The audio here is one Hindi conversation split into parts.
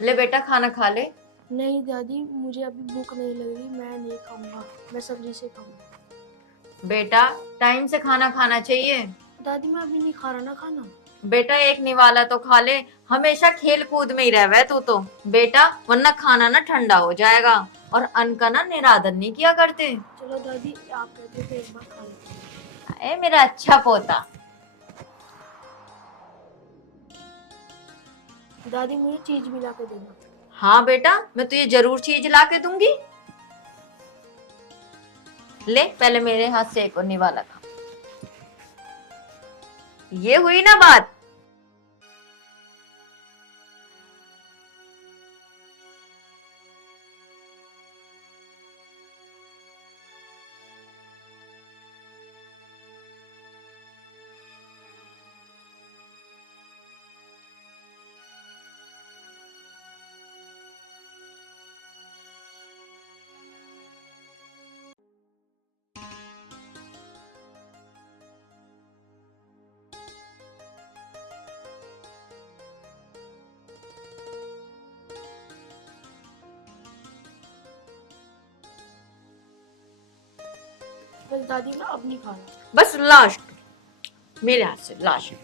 ले बेटा खाना खा ले। नहीं दादी, मुझे अभी भूख नहीं लग रही, मैं नहीं खाऊंगा, मैं सब्जी से खाऊंगा। बेटा टाइम से खाना खाना चाहिए। दादी मैं अभी नहीं खा रहा ना खाना। बेटा एक निवाला तो खा ले, हमेशा खेल कूद में ही रहवे तू तो। बेटा वरना खाना ना ठंडा हो जाएगा, और अन्न का ना निरादर नहीं किया करते। चलो दादी, आप कहते हो तो एक बार खा लेते ए मेरा अच्छा पोता। हैं। दादी मुझे चीज भी ला के देना। हाँ बेटा मैं तुझे जरूर चीज ला के दूंगी। ले पहले मेरे हाथ से एक और निवाला खा। ये हुई ना बात। बस दादी मैं अब नहीं खा रहा। बस लास्ट, मेरे हाथ से लास्ट।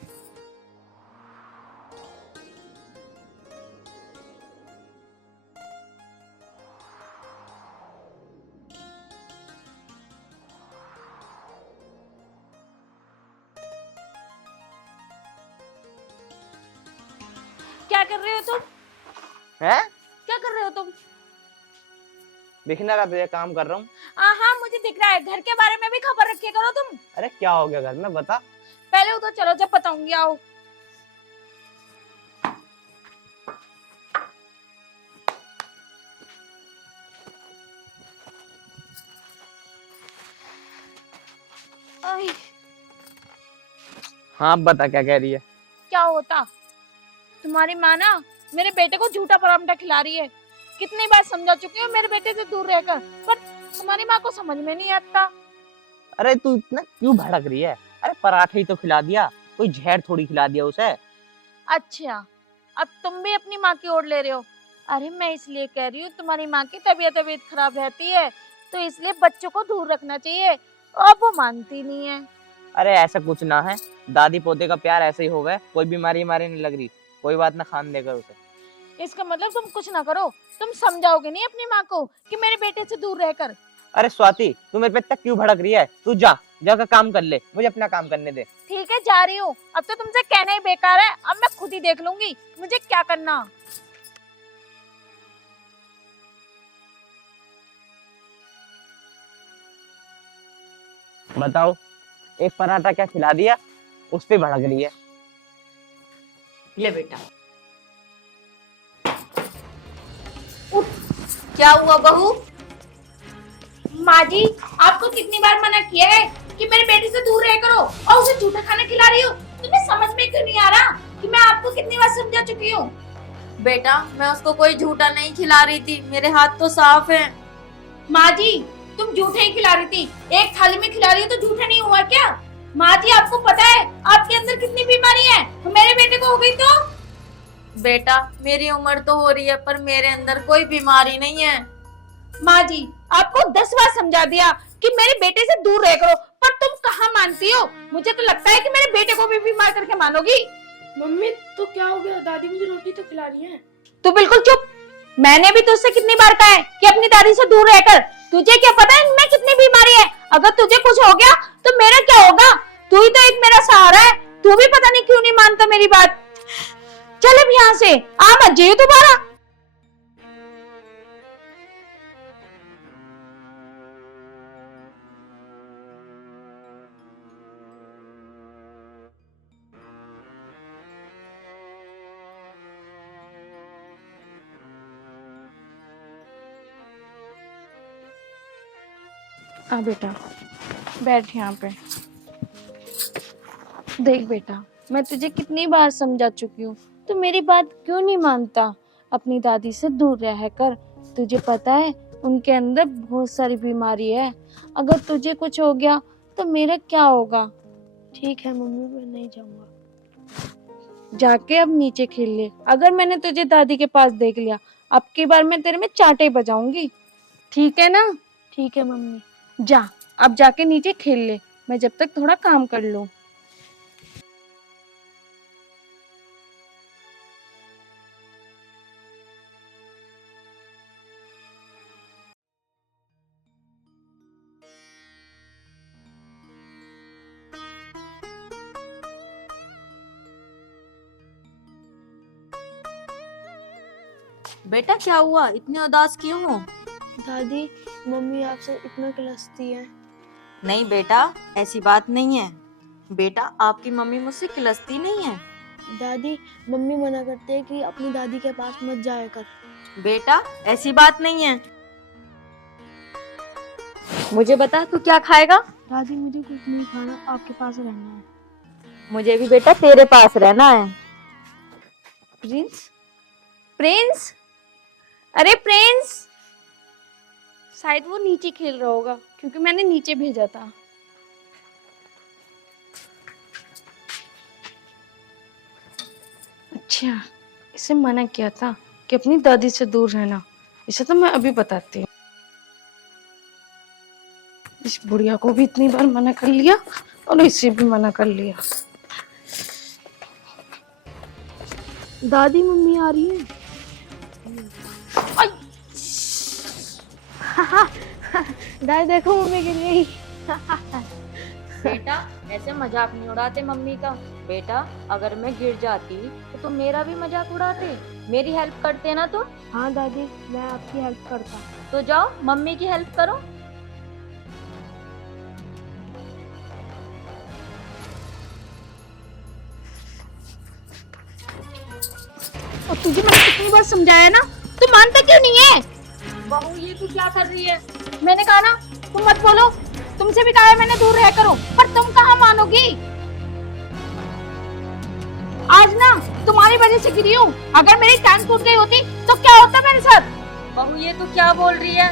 क्या कर रहे हो तुम? है? क्या कर रहे हो तुम? दिखना का तुझे काम कर रहा हूँ। हाँ मुझे दिख रहा है, घर के बारे में भी खबर रखे करो तुम। अरे क्या हो गया घर में बता। पहले उधर चलो, जब बताऊंगी आओ। आई, हाँ बता क्या कह रही है। क्या होता? तुम्हारी माँ ना मेरे बेटे को झूठा पराठा खिला रही है। कितनी बार समझा चुकी हूँ मेरे बेटे से दूर रहकर, पर तुम्हारी माँ को समझ में नहीं आता। अरे तू इतना क्यों भड़क रही है। अरे पराठे ही तो खिला दिया, कोई जहर थोड़ी खिला दिया उसे। अच्छा, अब तुम भी अपनी माँ की ओर ले रहे हो। अरे मैं इसलिए कह रही हूँ, तुम्हारी माँ की तबीयत खराब रहती है, तो इसलिए बच्चों को दूर रखना चाहिए। अब वो मानती नहीं है। अरे ऐसा कुछ ना है, दादी पोते का प्यार ऐसे ही हो गया, कोई बीमारी हमारी नहीं लग रही। कोई बात ना, खान देकर उसे। इसका मतलब तुम कुछ ना करो, तुम समझाओगे नहीं अपनी माँ को कि मेरे बेटे से दूर रहकर। अरे स्वाति तू मेरे पे इतना क्यों भड़क रही है। तू जा जाकर काम कर ले, मुझे अपना काम करने दे। ठीक है जा रही हूँ, अब तो तुमसे कहना ही बेकार है, अब मैं खुद ही देख लूंगी मुझे क्या करना। बताओ, एक पराठा क्या खिला दिया, उस पे भड़क रही है। ले बेटा। क्या हुआ बहू? माँ जी, आपको कितनी बार मना किया है कि मेरे बेटे से दूर रह करो, और उसे झूठा खाना खिला रही हो। तुम्हें समझ में क्यों नहीं आ रहा कि मैं आपको कितनी बार समझा चुकी हूँ। बेटा मैं उसको कोई झूठा नहीं खिला रही थी, मेरे हाथ तो साफ है। माँ जी, तुम झूठे ही खिला रही थी, एक थाली में खिला रही हो तो झूठा नहीं हुआ क्या? माँ जी आपको पता है आपके अंदर कितनी बीमारी है, मेरे बेटे को हो गई तो? बेटा मेरी उम्र तो हो रही है, पर मेरे अंदर कोई बीमारी नहीं है। माँ जी आपको 10 बार समझा दिया कि मेरे बेटे से दूर रह करो, पर तुम कहाँ मानती हो। मुझे तो लगता है कि मेरे बेटे को भी बीमार करके मानोगी। मम्मी तो क्या हो गया, दादी मुझे रोटी तो खिला रही है। तू बिल्कुल चुप। मैंने भी तुझसे कितनी बार कहा है कि अपनी दादी से दूर रहकर। तुझे क्या पता है इनमें कितनी बीमारी है। अगर तुझे कुछ हो गया तो मेरा क्या होगा? तू ही तो एक मेरा सहारा है, तू भी पता नहीं क्यों नहीं मानता मेरी बात। चल अब यहाँ से आ मत जाइयो दोबारा। आ बेटा बैठ यहाँ पे। देख बेटा, मैं तुझे कितनी बार समझा चुकी हूँ, तू मेरी बात क्यों नहीं मानता? अपनी दादी से दूर रह कर। तुझे पता है उनके अंदर बहुत सारी बीमारी है, अगर तुझे कुछ हो गया तो मेरा क्या होगा? ठीक है मम्मी, मैं नहीं जाऊंगा। जाके अब नीचे खेल ले। अगर मैंने तुझे दादी के पास देख लिया, अब की बार मैं तेरे में चांटे बजाऊंगी। ठीक है ना? ठीक है मम्मी। जा, अब जाके नीचे खेल ले, मैं जब तक थोड़ा काम कर लूं। बेटा क्या हुआ, इतने उदास क्यों हो? दादी, मम्मी आपसे इतना किलसती है। नहीं बेटा, ऐसी बात नहीं है। बेटा आपकी मम्मी मुझसे किलसती नहीं है। दादी, मम्मी मना करते हैं कि अपनी दादी के पास मत जाया कर। बेटा ऐसी बात नहीं है। मुझे बता तू क्या खाएगा? दादी, मुझे कुछ नहीं खाना, आपके पास रहना है। मुझे भी बेटा तेरे पास रहना है। प्रिंस, प्रिंस, अरे प्रिंस। शायद वो नीचे खेल रहा होगा, क्योंकि मैंने नीचे भेजा था। अच्छा, इसे मना किया था कि अपनी दादी से दूर रहना। इसे तो मैं अभी बताती हूँ। इस बुढ़िया को भी इतनी बार मना कर लिया और इसे भी मना कर लिया। दादी, मम्मी आ रही है। दादी देखो, मम्मी गिर गई। बेटा ऐसे मजाक नहीं उड़ाते मम्मी का। बेटा अगर मैं गिर जाती तो तुम मेरा भी मजाक उड़ाते, मेरी हेल्प करते ना तुम। हाँ दादी, मैं आपकी हेल्प करता। तो जाओ मम्मी की हेल्प करो। और तुझे मैंने कितनी बार समझाया ना, तू मानता क्यों नहीं है? बहू ये तू क्या कर रही है? मैंने कहा ना तुम मत बोलो, तुमसे भी कहा है मैंने दूर रह करो, पर तुम कहाँ मानोगी? आज ना तुम्हारी वजह से गिरी हूँ। अगर मेरी टांग टूट गई होती तो क्या होता मेरे साथ? बहू ये तू क्या बोल रही है?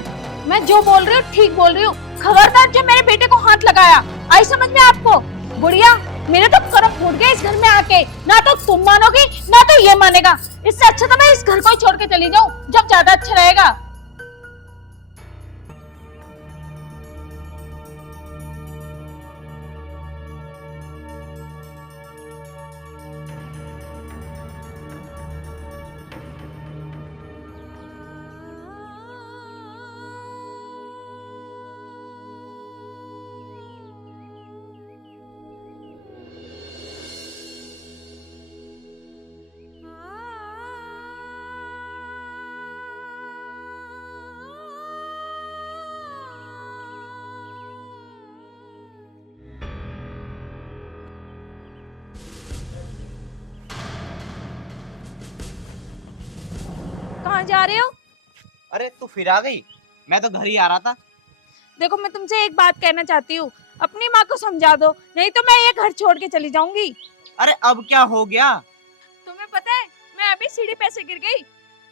मैं जो बोल रही हूँ ठीक बोल रही हूँ। खबरदार जो मेरे बेटे को हाथ लगाया। आई समझ में आपको? बुढ़िया, मेरे तो कर्म फूट गए इस घर में आके। ना तो तुम मानोगी ना तो ये मानेगा। इससे अच्छा तो मैं इस घर को ही छोड़ के चली जाऊं, जब ज्यादा अच्छा रहेगा। कहाँ जा रहे हो? अरे तू फिर आ गई? मैं तो घर ही आ रहा था। देखो, मैं तुमसे एक बात कहना चाहती हूँ, अपनी माँ को समझा दो, नहीं तो मैं ये घर छोड़ के चली जाऊंगी। अरे अब क्या हो गया? तुम्हें पता है, मैं अभी सीढ़ी पे से गिर गई।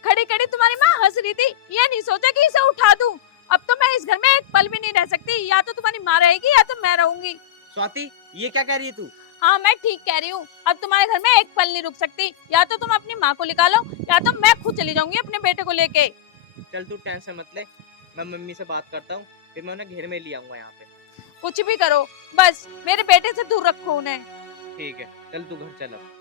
खड़ी खड़ी तुम्हारी माँ हंस रही थी, ये नहीं सोचा कि इसे उठा दूं। अब तो मैं इस घर में एक पल भी नहीं रह सकती। या तो तुम्हारी माँ रहेगी या तो मैं रहूंगी। स्वाति, ये क्या कह रही है तू? हाँ, मैं ठीक कह रही हूँ। अब तुम्हारे घर में एक पल नहीं रुक सकती। या तो तुम अपनी माँ को निकालो या तो मैं खुद चली जाऊंगी अपने बेटे को लेके। चल तू टेंशन मत ले, मैं मम्मी से बात करता हूँ, फिर मैं उन्हें घेर में ले आऊंगा यहाँ पे। कुछ भी करो, बस मेरे बेटे से दूर रखो उन्हें। ठीक है, चल तू घर चल अब।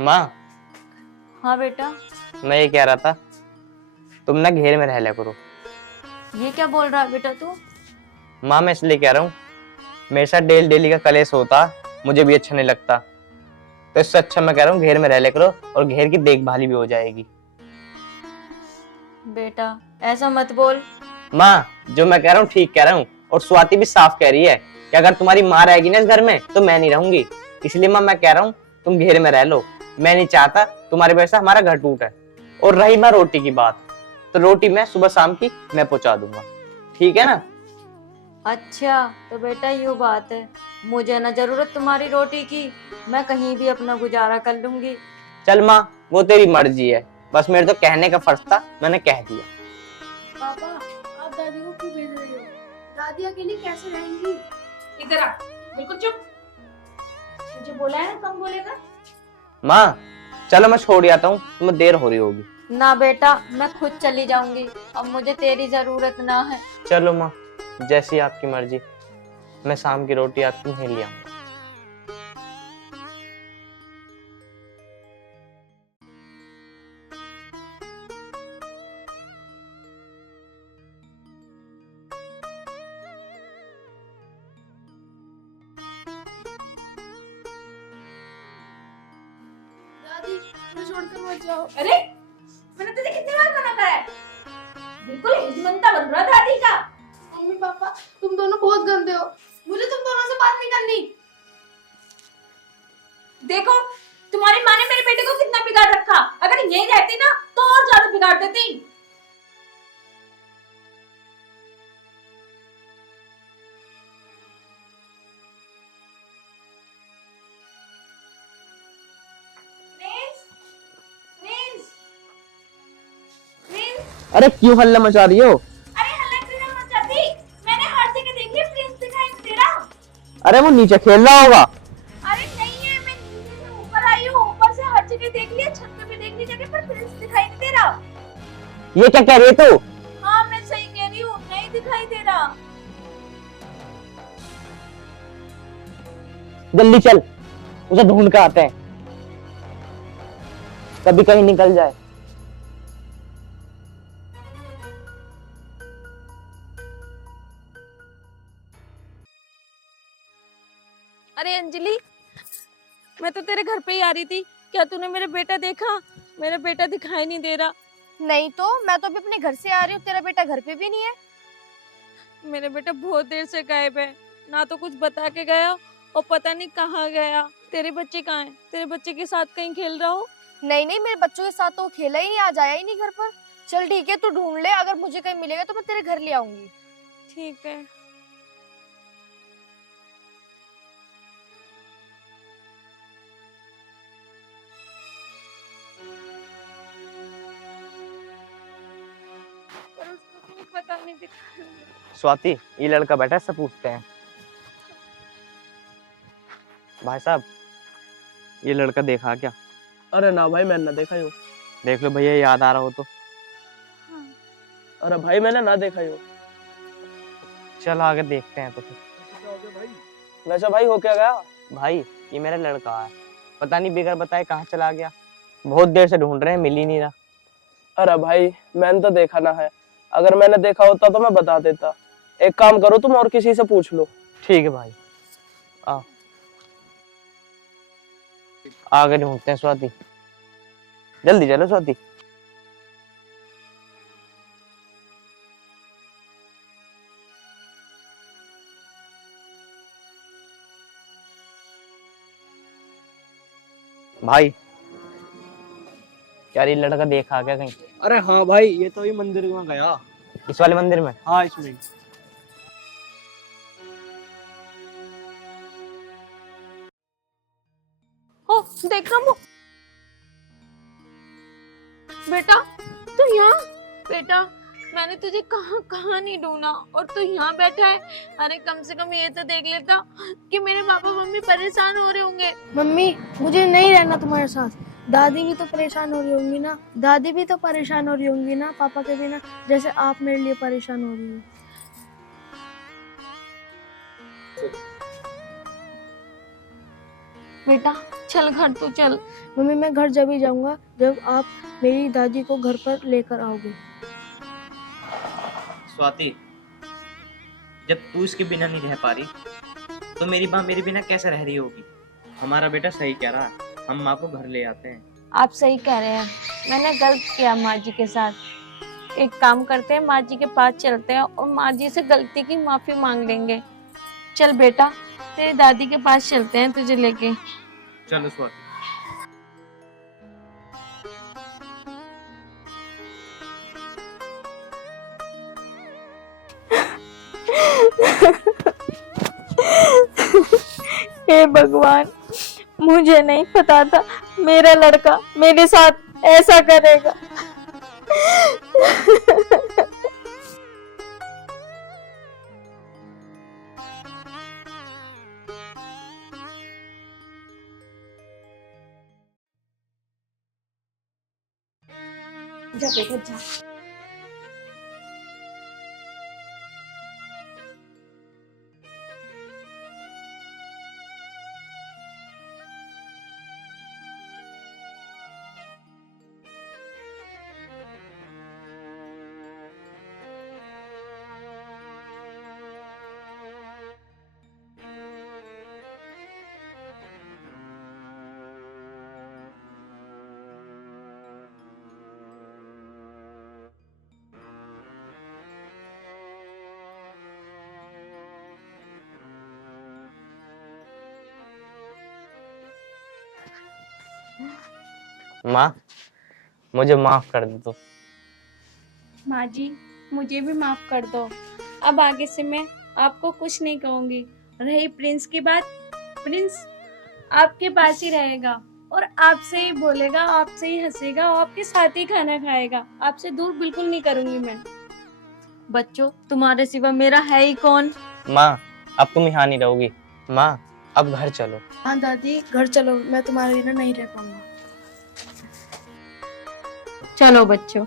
माँ, हाँ बेटा। मैं ये कह रहा था, तुम ना घेर में रह लिया करो। ये क्या बोल रहा है बेटा तू? माँ मैं इसलिए कह रहा हूँ, मेरे साथ डेली डेली का कलेश होता, मुझे भी अच्छा नहीं लगता। तो इससे अच्छा मैं कह रहा हूँ घेर में रह लिया करो और घेर की देखभाली भी हो जाएगी। बेटा ऐसा मत बोल। माँ जो मैं कह रहा हूँ ठीक कह रहा हूँ, और स्वाति भी साफ कह रही है कि अगर तुम्हारी माँ रहेगी ना इस घर में तो मैं नहीं रहूंगी। इसलिए माँ मैं कह रहा हूँ तुम घेर में रह लो। मैं नहीं चाहता तुम्हारी वजह से हमारा घर टूटे। और रही माँ रोटी की बात, तो रोटी मैं सुबह शाम की मैं पहुंचा दूंगा, ठीक है ना? अच्छा तो बेटा ये बात है। मुझे ना जरूरत तुम्हारी रोटी की, मैं कहीं भी अपना गुजारा कर लूंगी। चल माँ, वो तेरी मर्जी है, बस मेरे तो कहने का फर्ज था, मैंने कह दिया। पापा आप दादी को क्यों भेज रहे हो? दादी अकेली कैसे रहेंगी? इधर आ, बिल्कुल चुप। मुझे बोला है ना कम बोलेगा। माँ चलो मैं छोड़ आता हूँ, तुम्हें देर हो रही होगी। ना बेटा, मैं खुद चली जाऊंगी, अब मुझे तेरी जरूरत ना है। चलो माँ, जैसी आपकी मर्जी, मैं शाम की रोटी आज तुम्हें ले आऊंगा। दादी मुझे छोड़कर मत जाओ। अरे मैंने तुझे कितनी बार मना करा है, बिल्कुल हिजमंता बन रहा दादी का। मम्मी पापा तुम दोनों बहुत गंदे हो, मुझे तुम दोनों से बात नहीं करनी। देखो तुम्हारी माँ ने मेरे बेटे को कितना बिगाड़ रखा, अगर यही रहती ना तो और ज्यादा बिगाड़ देती। अरे क्यों हल्ला मचा रही हो? अरे हल्ला क्यों नहीं मचाती, मैंने हर जगह देख लिया, प्रिंस दिखाई नहीं दे रहा। अरे वो नीचे खेल रहा होगा। अरे नहीं है, मैं नीचे से ऊपर आई हूँ, ऊपर से हर जगह देख लिया, छत पे भी देख ली जगह पर प्रिंस दिखाई नहीं दे रहा। ये क्या कह रही है तू? हाँ मैं सही कह रही हूँ, नहीं दिखाई दे रहा। जल्दी चल, उसे ढूंढ के आते हैं, कभी कहीं निकल जाए। अरे अंजलि, मैं तो तेरे घर पे ही आ रही थी, क्या तूने मेरा बेटा देखा? मेरा बेटा दिखाई नहीं दे रहा। नहीं तो मैं तो अभी अपने घर से आ रही हूँ, तेरा बेटा घर पे भी नहीं है। मेरा बेटा बहुत देर से गायब है, ना तो कुछ बता के गया और पता नहीं कहाँ गया। तेरे बच्चे कहाँ हैं? तेरे बच्चे के साथ कहीं खेल रहा हो? नहीं नहीं, मेरे बच्चों के साथ तो वो खेला ही नहीं, आज आया ही नहीं घर पर। चल ठीक है, तू ढूंढ ले, अगर मुझे कहीं मिलेगा तो मैं तेरे घर ले आऊंगी। ठीक है। पर उसको कोई पता नहीं दिखा। स्वाति, ये लड़का बैठा है, सब पूछते हैं। भाई साहब, ये लड़का देखा क्या? अरे ना भाई, मैंने ना देखा यो। देख लो भैया, याद आ रहा हो तो। अरे भाई मैंने ना देखा यो। चलो आगे देखते हैं तो फिर। वैसे भाई हो क्या गया? भाई ये मेरा लड़का है, पता नहीं बिगर बताए कहाँ चला गया, बहुत देर से ढूंढ रहे हैं, मिल ही नहीं रहा। अरे भाई मैंने तो देखा ना है, अगर मैंने देखा होता तो मैं बता देता। एक काम करो तुम और किसी से पूछ लो। ठीक है भाई, आओ आगे ढूंढते हैं। स्वाति जल्दी चलो स्वाति। भाई यार, ये लड़का देखा क्या कहीं? अरे हाँ भाई, ये तो ये मंदिर में गया। इस वाले मंदिर में? हाँ इसमें। ओ देखना वो बेटा, तू यहाँ? बेटा मैंने तुझे कहाँ कहाँ नहीं ढूंढा और तू यहाँ बैठा है। अरे कम से कम ये तो देख लेता कि मेरे पापा मम्मी परेशान हो रहे होंगे। मम्मी मुझे नहीं रहना तुम्हारे साथ, दादी भी तो परेशान हो रही होंगी ना, दादी भी तो परेशान हो रही होंगी ना पापा के बिना, जैसे आप मेरे लिए परेशान हो रही हो। बेटा चल घर तो चल। मम्मी मैं घर जब ही जाऊंगा जब आप मेरी दादी को घर पर लेकर आओगे। स्वाति, जब तू इसके बिना नहीं रह पा रही तो मेरी माँ मेरे बिना कैसे रह रही होगी? हमारा बेटा सही कह रहा है, हम माँ को घर ले आते हैं। आप सही कह रहे हैं, मैंने गलत किया माँ जी के साथ। एक काम करते हैं, माँ जी के पास चलते हैं और माँ जी से गलती की माफी मांग लेंगे। चल बेटा, तेरी दादी के पास चलते हैं तुझे लेके। चलो स्वाति। हे भगवान, मुझे नहीं पता था मेरा लड़का मेरे साथ ऐसा करेगा। जा बेटा जा। माँ, मुझे माफ कर दे तू। माँ जी, मुझे भी माफ कर दो। अब आगे से मैं आपको कुछ नहीं कहूंगी। रही प्रिंस की बात, प्रिंस आपके पास ही रहेगा और आपसे ही बोलेगा, आपसे ही हंसेगा और आपके साथ ही खाना खाएगा। आपसे दूर बिल्कुल नहीं करूंगी मैं। बच्चों, तुम्हारे सिवा मेरा है ही कौन। माँ, अब तुम यहाँ नहीं रहोगी। माँ, अब घर चलो। हाँ दादी, घर चलो, मैं तुम्हारे बिना नहीं रह पाऊंगा। चलो बच्चों।